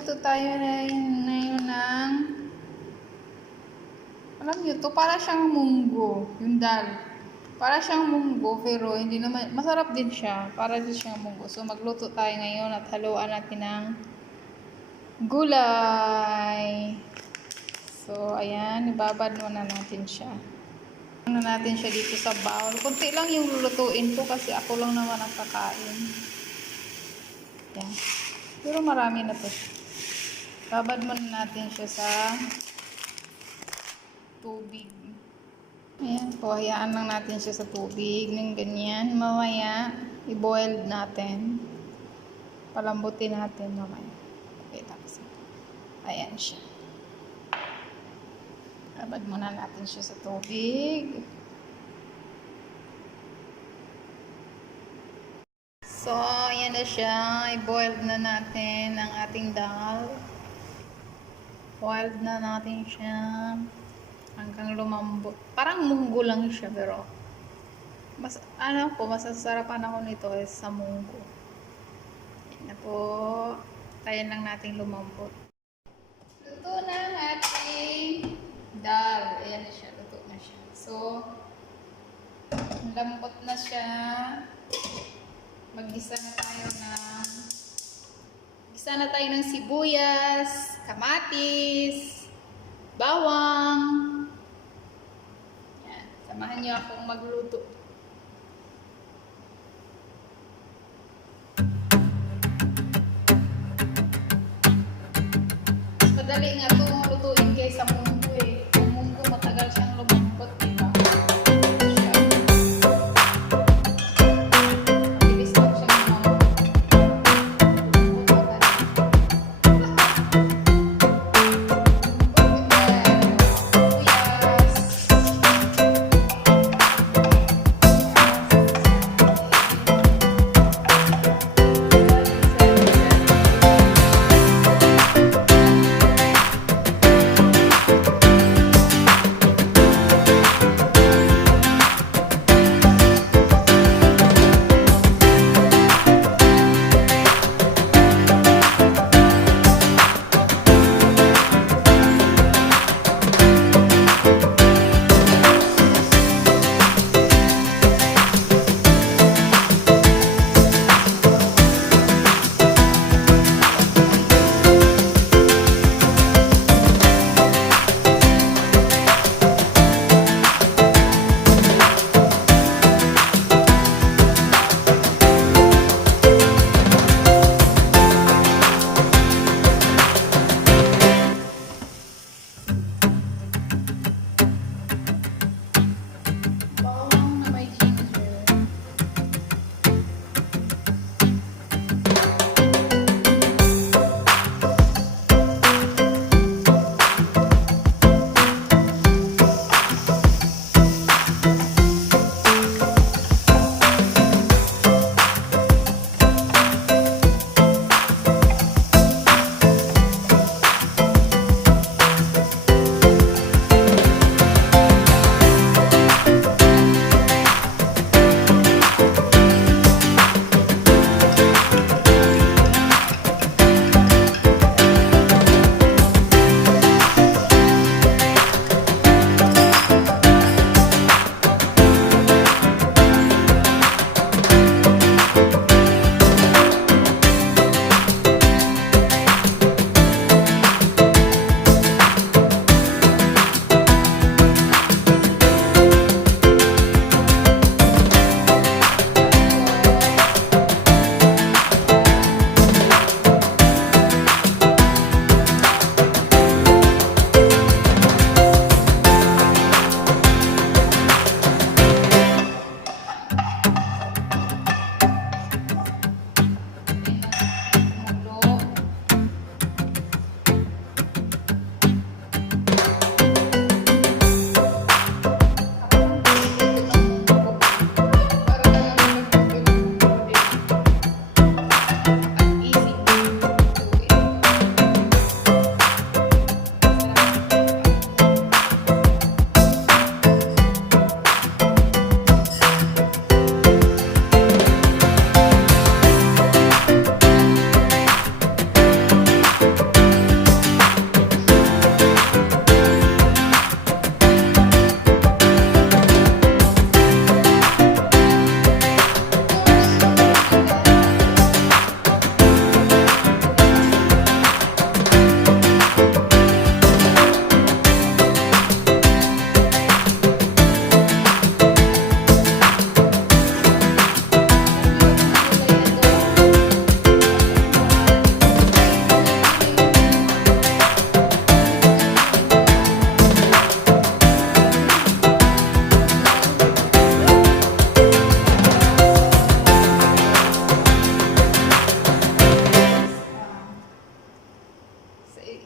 Magluto tayo ngayon ng, alam nyo to, para siyang munggo, yung dal. Para siyang munggo, pero hindi naman, masarap din siya, para din siyang munggo. So magluto tayo ngayon at haluan natin ng gulay. So ayan, ibabad muna natin siya. Ano natin siya dito sa bowl. Kunti lang yung lulutuin ko kasi ako lang naman ang kakain. Yan. Pero marami na to. Babad muna natin siya sa tubig. Ayan po, hayaan lang natin siya sa tubig ng ganyan. Mamaya, i-boil natin. Palambutin natin mamaya. Okay, tapos ito. Ayan siya. Babad muna natin siya sa tubig. So, ayan na siya. I-boiled na natin ang ating dal. Boiled na natin siya hanggang lumambot. Parang munggo lang siya, pero masasarapan ako nito is sa munggo. Ayan na po. Tayan lang natin lumambot. Luto na ang ating dal. Ayan na siya. Luto na siya. So, lambot na siya. Mag-gisa na tayo ng sibuyas, kamatis, bawang. Yan. Samahan niyo akong magluto. Madali nga itong lutuin kaysa munggo eh. Yung munggo matagal siyang lumambot, diba?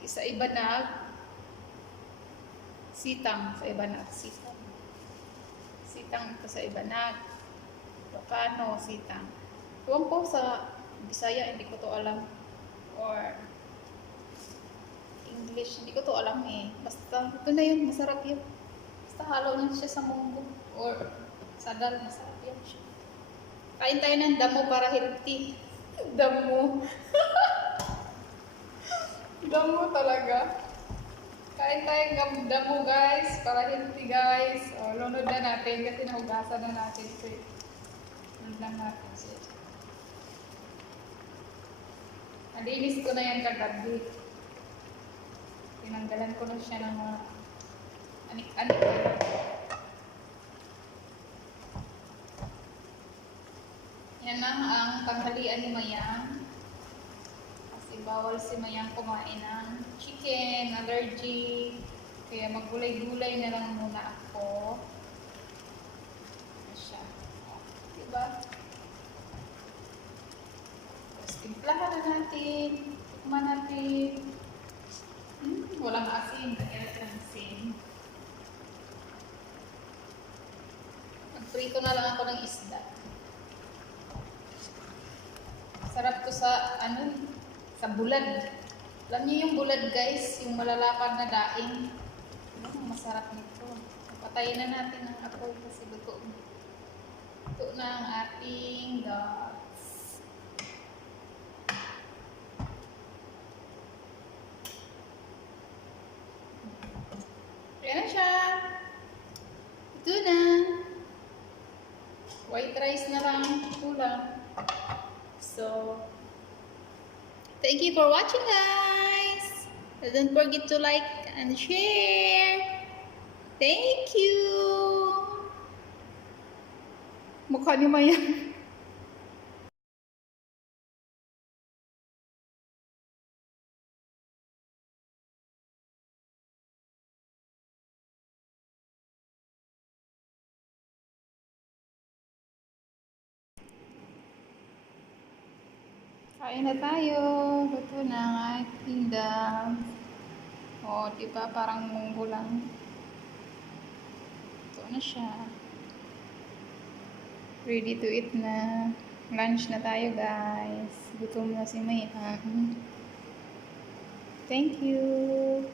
sa ibanag. Sitang sa ibanag. Sitang. Sitang ito sa ibanag. Ilocano, sitang. Tuwang ko sa Bisaya, hindi ko to alam. Or English, hindi ko to alam eh. Basta, ito na yun, masarap yun. Basta halo lang siya sa munggo. Or sa dal, masarap yun siya. Kain tayo ng damo para healthy. Damo. Damo talaga. Kain tayo ng damo guys, para healthy guys. O, lunod na natin kasi nahugasan na natin ito eh. Lunod lang natin siya. Nalinis ko na yan kagabi. Tinanggalan ko na siya ng mga anik-anik. Yan na ang tanghalian ni Mayang. Kasi bawal si Mayang kumain ng chicken, allergy. Kaya maggulay-gulay na lang muna ako. Siya. Diba? Tapos timplahan na natin. Tikman natin. Walang asin. Kaya lang asin. Magprito na lang ako ng isda. Sarap to sa sa bulad. Alam niyo yung bulad guys, yung malalapad na daing. Masarap nito. Patayin na natin ang apoy kasi luto. Luto na ang ating dogs. Ayan na siya. Ito na. White rice na lang. Kulang. So, thank you for watching guys. Don't forget to like and share. Thank you. Mukha ni Mayang. Kain na tayo. Luto na ang ating dam. O, diba parang munggo lang. Ito na siya. Ready to eat na. Lunch na tayo guys. Gutom na si Mayang. Thank you.